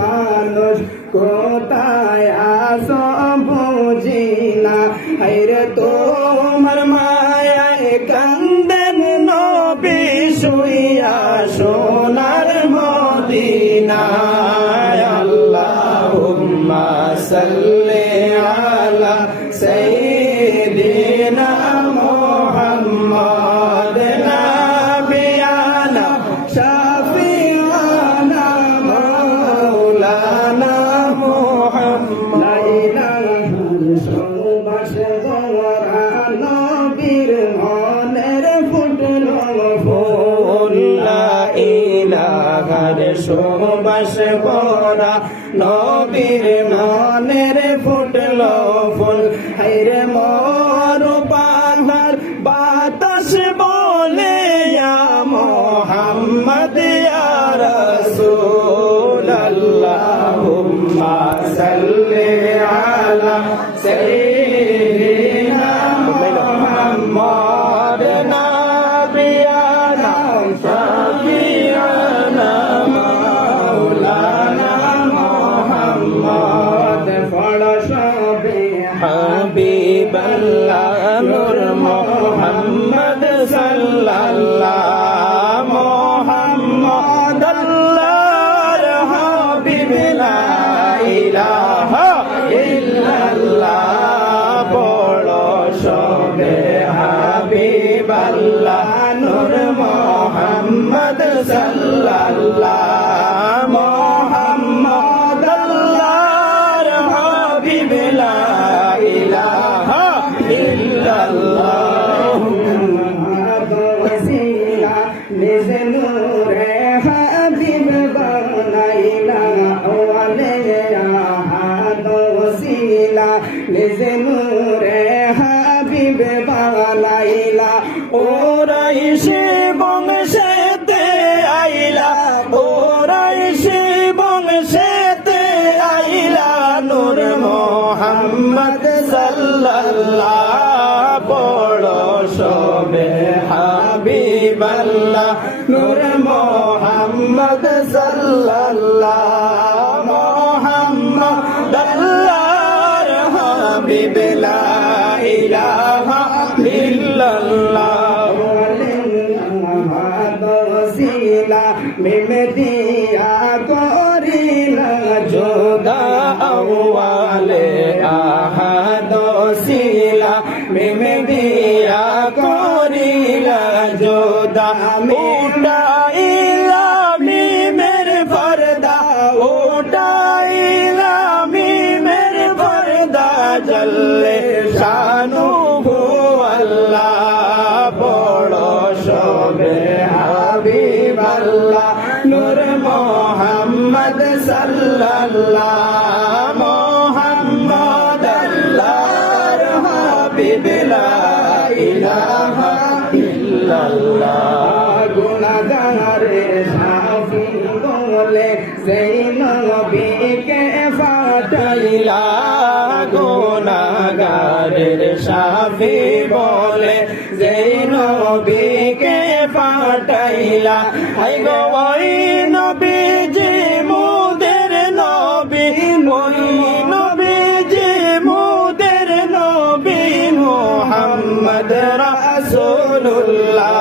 মানুষ কোথায় আসো বুঝি না, হায়রে তোমার মায়ায় কান্দেন নবী শুইয়া সোনার মদিনায়। আল্লাহুম্মা সাল্লি আলা সাইয়্যিদিনা মুহাম্মদ নাবিয়ানা শাফিআনা মাওলানা মুহাম্মদ। লা ইলাহা সুবাস গোরা নবীর মনের ফুটলো ফুল, লা ইলাহা সুবাস গোরা নবীর মনের ফুটলো ফুল। হায়রে মোর পাহাড় বাতাস বলে ইয়া মুহাম্মদ ইয়া রাসূল। আল্লাহুম্মা সাল্লি আলা সাইয়্যিদিনা মুহাম্মদ নাবিয়ানা শাফিআনা মাওলানা মুহাম্মদ। পড়ো সবে হাবিবাল্লাহ নূর মুহাম্মদ সাল্লাল্লাহু মুহাম্মদ আল্লাহর হাবিব লা ইলাহা ইল্লাল্লাহ। পড়ো সবে হাবিবাল্লাহ নূর মুহাম্মদ সাল্লাল্লাহু মুহাম্মদ আল্লাহর হাবিব লা ইলাহা ইল্লাল্লাহ। ওয়াসিলা নিজ নূরে হাবিব বানাইলা, ওয়ালে আহাদ ওয়াসিলা নিজ নূরে হাবিব বানাইলা। ওরাইশি বংশেতে আইলা, ওরাইশি বংশেতে আইলা নূর মুহাম্মদ সাল্লাল্লাহু। পড়ো সবে হাবিবাল্লাহ নূর মুহাম্মদ সাল্লাল্লাহু মুহাম্মদ আল্লাহর হাবিব লা ইলাহা ইল্লাল্লাহ। ওয়াসিলা মিমে দিয়া করিলা জোদা, আওয়ালে আহাদ ওসিলা মিমে দিয়া করিলা জোদা। উঠাইলা মিমের পর্দা, উঠাইলা মিমের পর্দা, জল্লে শানুহু আল্লাহ। পড়ো সবে হাবিবাল্লাহ নূর মুহাম্মদ সাল্লাল্লাহু মুহাম্মদ আল্লাহর হাবিব লা ইলাহা ইল্লাল্লাহ। গুনাহগারে শাফি বলে সেই নবীকে ফাটাইলা, গুনাহগারের শাফি বলে যেই নবীকে ফাটাইলা। হাই গো ওই নবীজি মুদের নবী, ওই নবীজি মুদের নবী মুহাম্মদ রাসূলুল্লাহ।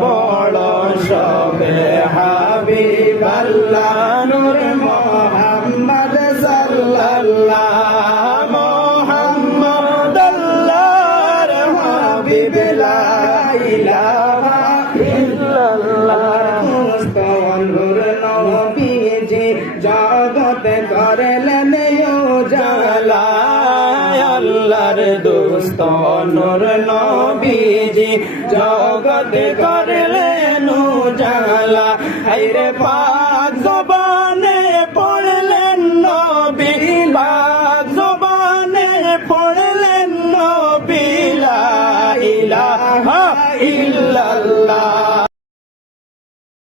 পড়ো সবে হাবিবাল্লাহ নূর মুহাম্মদ সাল্লাল্লাহু মুহাম্মদ আল্লাহর হাবিব লা ইলাহা ইল্লাল্লাহ। নূর নবীজি জগত করলেন উজালা, আল্লাহর দোস্ত নূর নবীজি জগত করলেন উজালা। হায়রে